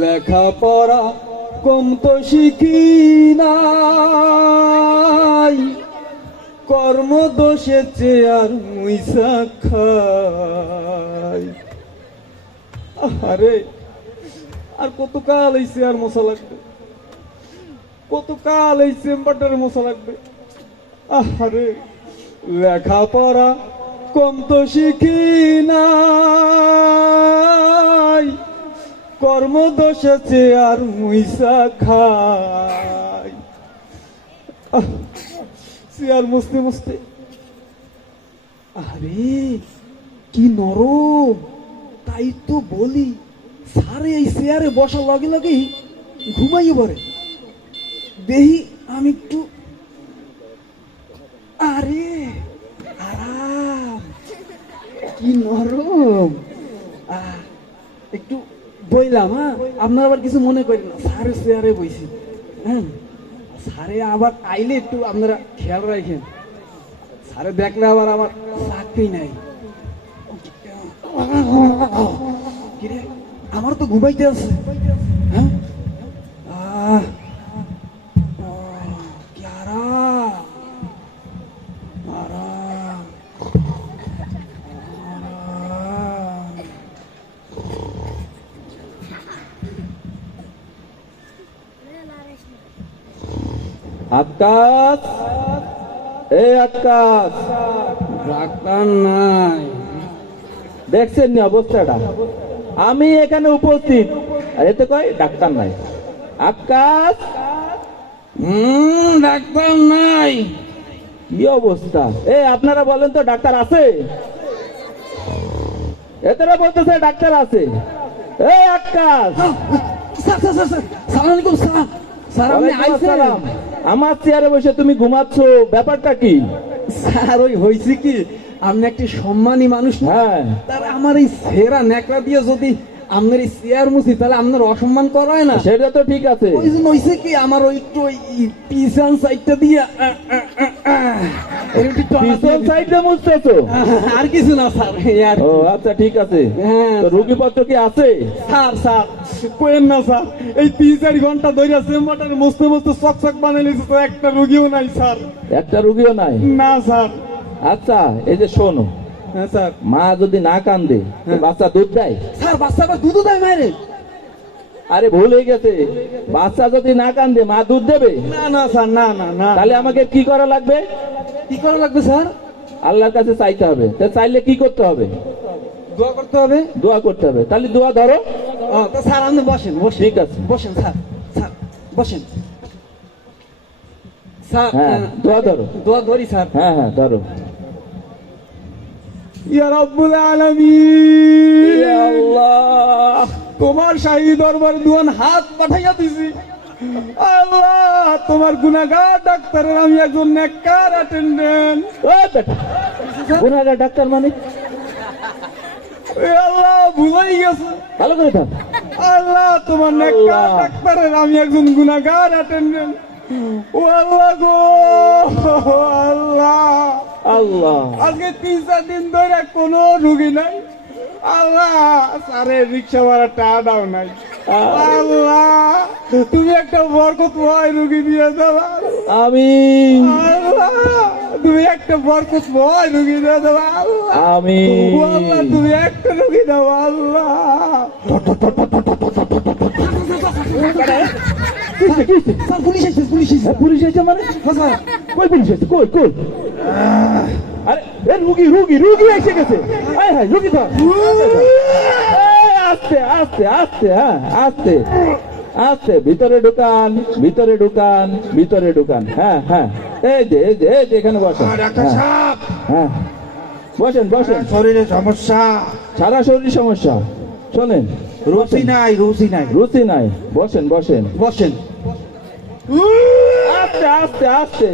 লেখাপড়া কম তো শিখি নাই, কর্ম দোষে চেয়ার মুইসা খাই। আরে আর কতকাল এই চেয়ার মশা লাগবে, কতকাল এই চেম্বারটার মশা লাগবে। আরে লেখাপড়া কম তো শিখি নাই, কর্ম দোষে চেয়ার মুইসা খাই। চেয়ার মুছতে মুছতে আরে কি নরম, তাই তো বলি সারে এই চেয়ারে বসার লগে লগেই ঘুমাইয়ে পড়ে। দেহি আমি একটু, আরে আরাম, কি নরম। একটু বইলাম, হ্যাঁ আপনারা আবার কিছু মনে করেন না, সারে চেয়ারে বইছি। হ্যাঁ সারে আবার আইলে একটু আপনারা খেয়াল রাখেন, সারে দেখলে আবার আমার চাকরি নাই। কিরে আমার তো ঘুমাইতে আছে। হ্যাঁ কি আরাম, আরাম, আরাম। আকাশ, এই আকাশ, ডাক্তার নাই। দেখছেন নি অবস্থাটা? আমি এখানে উপস্থিত, এতে কয় ডাক্তার নাই। আকাশ, ডাক্তার নাই। কি অবস্থা? আপনারা বলেন তো ডাক্তার আছে? এতরা বলতেছে ডাক্তার আছে। এই আকাশ, সালামালাইকুম স্যার। স্যার আপনি আইছেন? আমার চেয়ারে বসে তুমি ঘুমাচ্ছ, ব্যাপারটা কি? স্যার ওই হয়েছে কি, আপনি একটি সম্মানী মানুষ। হ্যাঁ, তাহলে আমার এই সেরা নেকড়া দিয়ে যদি আপনার এই চেয়ার মুছি, তাহলে আপনার অসম্মান করা হয় না? সেটা তো ঠিক আছে। ওই জন্য হয়েছে কি, আমার ওই একটু ওই পিছন সাইডটা দিয়ে পিছন সাইডে মুছতেছো? আর কিছু না স্যার। ও আচ্ছা ঠিক আছে। হ্যাঁ, রোগীপত্র কি আছে? স্যার স্যার কোয়েন না স্যার, এই 3-4 ঘন্টা ধরে চেম্বারটারে মুছতে মুছতে চকচক বানিয়ে নিয়েছে, তো একটা রোগীও নাই স্যার। একটা রোগীও নাই? না স্যার। আচ্ছা এই যে শোনো, হ্যাঁ স্যার, মা যদি না কান্দে বাচ্চা দুধ দেয়? স্যার বাচ্চা আবার দুধ দেয় মায়ের? আরে ভুল হয়ে গেছে, বাচ্চা যদি না কান্দে মা দুধ দেবে? না না স্যার, না না না। তাহলে আমাকে কি করা লাগবে? কি করা লাগবে স্যার? আল্লাহর কাছে চাইতে হবে। তো চাইলে কি করতে হবে? দোয়া করতে হবে। দোয়া করতে হবে, তাহলে দোয়া ধরো। তো স্যার আপনি বসেন, বসেন। ঠিক আছে বসেন স্যার, স্যার বসেন স্যার। হ্যাঁ দোয়া ধরো। দোয়া ধরি স্যার? হ্যাঁ হ্যাঁ ধরো। ইয়া রাব্বুল আলামিন, ইয়া আল্লাহ তোমার শাহী দরবার দুয়ান হাত পাঠাইয়া দিছি। আল্লাহ তোমার গুনাহগার ডাক্তারের আমি একজন নেককার অ্যাটেন্ডেন্ট। ওই বেটা, গুনাহগার ডাক্তার মানে? আল্লাহ ভুলাই গেছে, ভালো করে থাক। আল্লাহ তোমার নেককার ডাক্তারের আমি একজন গুনাহগার অ্যাটেন্ডেন্ট। ও আল্লাহ গো, আল্লাহ আল্লাহ আজকে 3-4 দিন ধরে কোনো রুগী নাই। আল্লাহ সারে রিক্সা ভাড়া টাকাও নাই। আল্লাহ তুমি একটা বরকতময় রুগী দিয়ে দেবা। আমি আল্লাহ তুমি একটা বরকতময় রুগী দিয়ে দেবা। আমি আল্লাহ তুমি একটা রুগী দাও আল্লাহ। পুলিশ এসেছে, পুলিশ এসেছে। পুলিশ এসেছে মানে? কই পুলিশ এসেছে? কই কই? আরে রুগী রুগী রুগী এসে গেছে। হায় হায় রুগী ধর। আস্তে আস্তে আস্তে, হ্যাঁ আস্তে আস্তে, ভিতরে ঢুকান, ভিতরে ঢুকান, ভিতরে ঢুকান। হ্যাঁ হ্যাঁ এই যে এই যে এই যে এখানে বসেন। ডাক্তার সাহেব, হ্যাঁ বসেন বসেন। শরীরে সমস্যা? সারা শরীর সমস্যা। শোনেন, রুচি নাই, রুচি নাই, রুচি নাই। বসেন বসেন বসেন। আস্তে আস্তে আস্তে,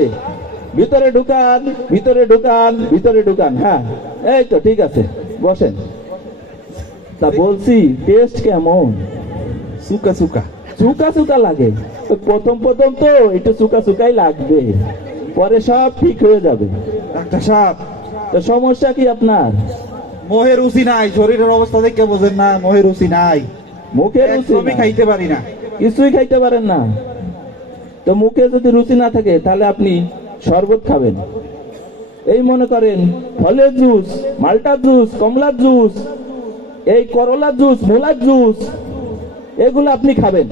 ভিতরে ঢুকান, ভিতরে ঢুকান, ভিতরে ঢুকান। হ্যাঁ এই তো ঠিক আছে, বসেন। তা বলছি টেস্ট কেমন? সুকা সুকা, সুকা সুকা লাগে। প্রথম প্রথম তো একটু সুকা সুকাই লাগবে, পরে সব ঠিক হয়ে যাবে। ডাক্তার সাহেব, তো সমস্যা কি আপনার? মোহে রুচি নাই, শরীরের অবস্থা দেখে বোঝেন না, মোহে রুচি নাই। মুখে রুচি একদমই নাই। খাইতে পারি না। কিছুই খাইতে পারেন না, তো মুখে যদি রুচি না থাকে তাহলে আপনি শরবত খাবেন। এই মনে করেন ফলের জুস, মাল্টার জুস, কমলার জুস, এই করলার জুস, মূলার জুস, এগুলো আপনি খাবেন।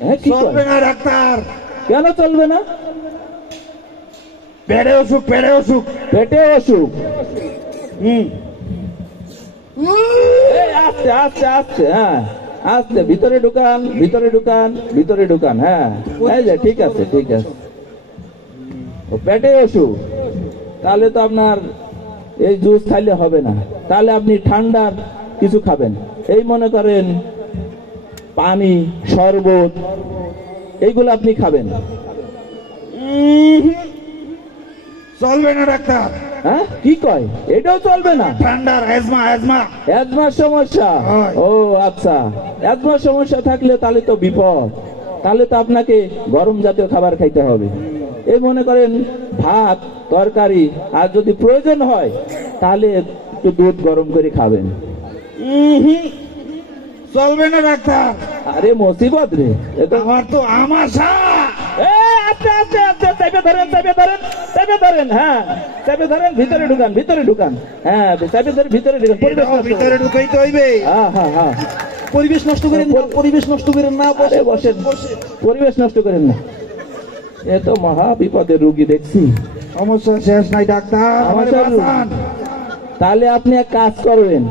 হ্যাঁ, কি চলবে কয়? না ডাক্তার, কেন চলবে না? পেটে অসুখ, পেটে অসুখ। পেটে অসুখ। এই আস্তে আস্তে আস্তে, হ্যাঁ আস্তে, ভিতরে ঢুকান, ভিতরে ঢুকান, ভিতরে ঢুকান। হ্যাঁ, এই যে ঠিক আছে, ঠিক আছে। ও পেটে অসুখ, তাহলে তো আপনার এই জুস খাইলে হবে না, তাহলে আপনি ঠান্ডার কিছু খাবেন। এই মনে করেন পানি, শরবত, এইগুলো আপনি খাবেন। চলবে না ডাক্তার, হ্যাঁ, কি কয়? এটাও চলবে না? ঠান্ডার অ্যাজমা, অ্যাজমা। অ্যাজমার সমস্যা? হয়। ও আচ্ছা, অ্যাজমার সমস্যা থাকলে তাহলে তো বিপদ, তাহলে তো আপনাকে গরম জাতীয় খাবার খাইতে হবে। এই মনে করেন ভাত, তরকারি, আর যদি প্রয়োজন হয় তাহলে একটু দুধ গরম করে খাবেন। চলবে না ডাক্তার, আরে মুসিবত রে, এ তো আমার তো আমাশা। আস্তে আস্তে আস্তে, চেপে ধরেন, চেপে ধরেন, চেপে ধরেন। হ্যাঁ, চেপে ধরেন, ভিতরে ঢুকান, ভিতরে ঢুকান। হ্যাঁ, চেপে ধরে ভিতরে ঢুকান। পরিবেশ নষ্ট ভিতরে করেন। ঢুকাইতে হইবে। হ্যাঁ হ্যাঁ হ্যাঁ, পরিবেশ নষ্ট করেন না, পরিবেশ নষ্ট করেন না। আরে বসেন, পরিবেশ নষ্ট করেন না। এ তো মহা বিপদের রুগী দেখছি। সমস্যা শেষ নাই ডাক্তার, আমারে সমস্যা রোগ। বাঁচান। তাহলে আপনি এক কাজ করবেন,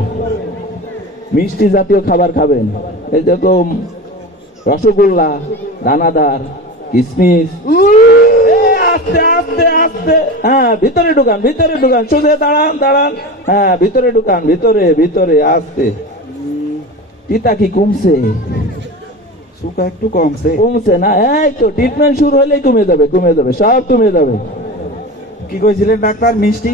মিষ্টি জাতীয় খাবার খাবেন। এই যেরকম রসগোল্লা, দানাদার, কিশমিশ। আস্তে আস্তে আস্তে, হ্যাঁ ভিতরে ঢুকান, ভিতরে ঢুকান, সোজা দাঁড়ান, দাঁড়ান। হ্যাঁ, ভিতরে ঢুকান, ভিতরে ভিতরে আস্তে। তিতা কি কমছে? সুখা একটু কমছে। কমছে না? এই তো ট্রিটমেন্ট শুরু হলেই কমে যাবে, কমে যাবে, সব কমে যাবে। কি কইছিলেন ডাক্তার? মিষ্টি